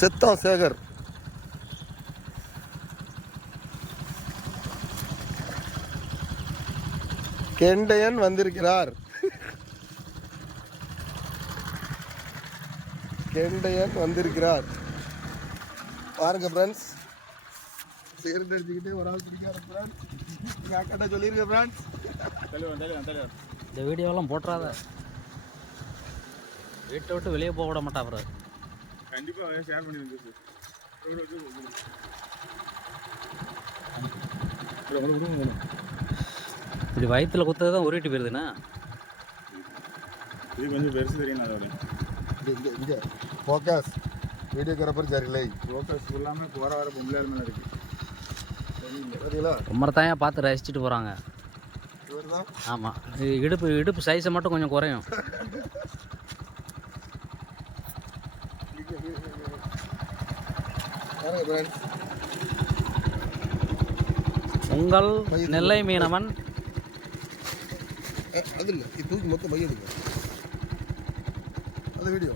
செத்தான் சேகர். கெண்டையன் வந்திருக்கிறார். கெண்டையன் வந்திருக்கிறார் பாருங்க ஃப்ரெண்ட்ஸ். சிகரெட் அடிச்சுக்கிட்டே ஒரு ஆள் பிடிக்காரு ஃப்ரெண்ட்ஸ். அக்கா சொல்லியிருக்கேன் ஃப்ரெண்ட்ஸ். இந்த வீடியோலாம் போட்டுறாத, வீட்டை விட்டு வெளியே போக விட மாட்டா அப்புறம். கண்டிப்பாக ஷேர் பண்ணிடுங்க இப்படி வயிற்றுல குத்தது தான் உருட்டு போயிருதுண்ணா. இது கொஞ்சம் பெருசு தெரியும். அதோட இங்கே ஃபோக்கஸ் வீடியோகிராஃபர் சரியில்லை. ஃபோக்கஸ் இல்லாமல் போகிற வர பொம்பளையார் மேலே இருக்குது. சரிங்களா? ரொம்ப தான் பார்த்து ரசிச்சுட்டு போகிறாங்க. ஆமாம், இடுப்பு சைஸை மட்டும் கொஞ்சம் குறையும். உங்கள் நெல்லை மீனவன். அது இல்லை, இது தூக்கி மொத்தம் பையன் அது வீடியோ